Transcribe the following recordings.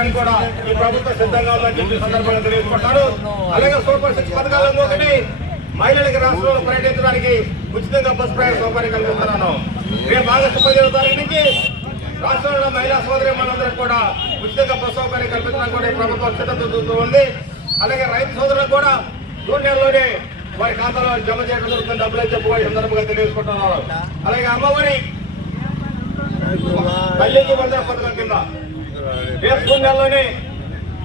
చేయడానికి కూడా ఈ ప్రభుత్వం సిద్ధంగా ఉందని చెప్పి సందర్భంగా తెలియజేసుకుంటారు అలాగే సూపర్ సిక్స్ పథకాలలో ఒకటి మహిళలకు రాష్ట్రంలో పర్యటించడానికి ఉచితంగా బస్ ప్రయాణ సౌకర్యం కల్పిస్తున్నాను. రేపు ఆగస్టు పదిహేను తారీఖు నుంచి రాష్ట్రంలో మహిళా సోదరి మనందరికి కూడా ఉచితంగా బస్ సౌకర్యం కల్పించడానికి కూడా ఈ ప్రభుత్వం సిద్ధత చూస్తూ ఉంది. అలాగే రైతు సోదరులకు కూడా జూన్ నెలలోనే వారి ఖాతాలో జమ చేయడం జరుగుతుంది. డబ్బులు అని చెప్పి సందర్భంగా తెలియజేసుకుంటున్నారు అలాగే అమ్మఒడి తల్లికి వందల పథకం కింద రేపు జూన్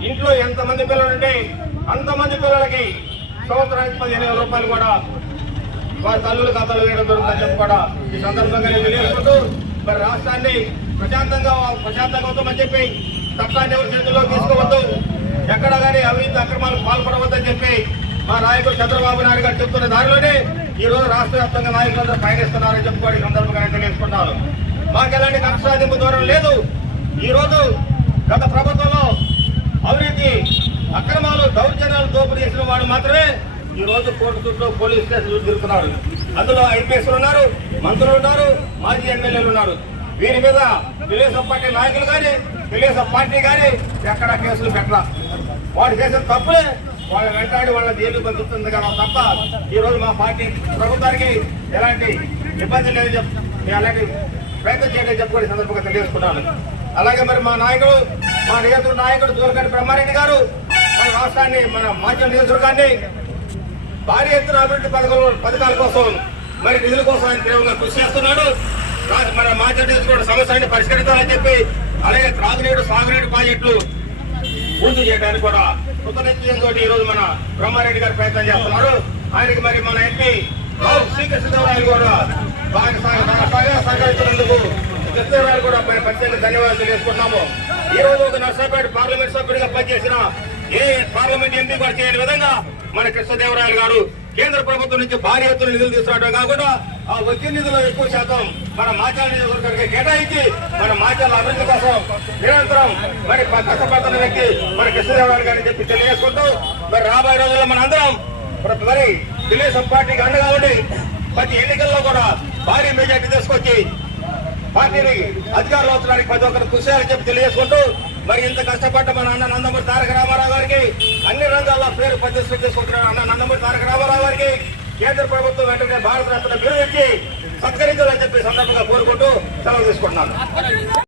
ఇంట్లో ఎంతమంది పిల్లలు ఉంటే అంతమంది పిల్లలకి సంవత్సరానికి పదిహేను వేల రూపాయలు కూడా వారి తల్లుల ఖాతాలు వేయడం జరుగుతుందని చెప్పి కూడా ఈ సందర్భంగా నేను తెలియజేసుకుంటూ మరి రాష్ట్రాన్ని ప్రశాంతంగా ప్రశాంతంగా అవుతామని చెప్పి చట్టాన్ని ఎవరి చేతుల్లో తీసుకోవద్దు. ఎక్కడ కానీ అవినీతి అక్రమాలకు పాల్పడవద్దని చెప్పి మా నాయకుడు చంద్రబాబు నాయుడు గారు చెప్తున్న దారిలోనే ఈ రోజు రాష్ట్ర వ్యాప్తంగా నాయకులందరూ పయనిస్తున్నారని చెప్పుకోవడం ఈ సందర్భంగా నేను మాకు ఎలాంటి కక్షాదింపు దూరం లేదు. ఈరోజు గత ప్రభుత్వంలో అవినీతి అక్రమాలు దౌర్జన్యాలు దోపిడీ చేసిన వాడు మాత్రమే ఈరోజు కోర్టు చుట్టూ పోలీస్ స్టేషన్లు తిరుగుతున్నారు. అందులో ఐపీఎస్లు ఉన్నారు మంత్రులు ఉన్నారు మాజీ ఎమ్మెల్యేలు ఉన్నారు. వీరి మీద తెలుగుదేశం పార్టీ నాయకులు కానీ తెలుగుదేశం పార్టీ కానీ ఎక్కడ కేసులు పెట్టరా వాడు చేసిన తప్పులే వాళ్ళ వెంటాడి వాళ్ళ జైలు పంపిస్తుంది కదా తప్ప ఈరోజు మా పార్టీ ప్రభుత్వానికి ఎలాంటి ఇబ్బంది లేదు చెప్ అలాంటి ప్రయత్నం చేయడం చెప్పుకొని సందర్భంగా తెలియజేసుకున్నాను అలాగే మరి మా నాయకుడు మా నియోజక నాయకుడు దూరగడ్డి బ్రహ్మారెడ్డి గారు మన రాష్ట్రాన్ని మన మాధ్యమ నియోజకవర్గాన్ని భారీ ఎత్తున అభివృద్ధి పథకాల పథకాల కోసం మరి నిధుల కోసం ఆయన తీవ్రంగా కృషి చేస్తున్నాడు. మన మాధ్యమ నియోజకవర్గ సమస్యలను పరిష్కరించాలని చెప్పి అలాగే త్రాగునీరు సాగునీరు ప్రాజెక్టులు పూర్తి చేయడానికి కూడా కృతజ్ఞతతో ఈ రోజు మన బ్రహ్మారెడ్డి గారు ప్రయత్నం చేస్తున్నారు. ఆయనకి మరి మన ఎంపీ శ్రీకృష్ణదేవరాయలు కూడా బాగా సహ- కృష్ణదేవరాయలు కూడా ప్రత్యేక ధన్యవాదాలు తెలియజేసుకుంటున్నాము. ఈ రోజు ఒక నర్సాపేట పార్లమెంట్ సభ్యుడిగా పనిచేసిన ఏ పార్లమెంట్ ఎంపీ కూడా చేయని విధంగా మన కృష్ణదేవరాయలు గారు కేంద్ర ప్రభుత్వం నుంచి భారీ ఎత్తున నిధులు తీసుకురావడం కాకుండా ఆ వచ్చే నిధులు ఎక్కువ శాతం మన మాచాల నియోజకవర్గానికి కేటాయించి మన మాచాల అభివృద్ధి కోసం నిరంతరం మరి కష్టపడుతున్న వ్యక్తి మరి కృష్ణదేవరాయలు గారిని చెప్పి తెలియజేసుకుంటూ మరి రాబోయే రోజుల్లో మన అందరం మరి తెలుగుదేశం పార్టీకి అండగా ఉండి ప్రతి ఎన్నికల్లో కూడా భారీ మెజార్టీ తీసుకొచ్చి పార్టీని అధికారంలో వచ్చడానికి ప్రతి ఒక్కరు కృషి చేయాలని చెప్పి తెలియజేసుకుంటూ మరి ఇంత కష్టపడ్డ మన అన్న నందమూరి తారక రామారావు గారికి అన్ని రంగాల్లో పేరు ప్రతిష్ట చేసుకుంటున్న అన్న నందమూరి తారక రామారావు గారికి కేంద్ర ప్రభుత్వం వెంటనే భారత రత్న బిరుదు ఇచ్చి సత్కరించాలని చెప్పి సందర్భంగా కోరుకుంటూ సెలవు తీసుకుంటున్నాను.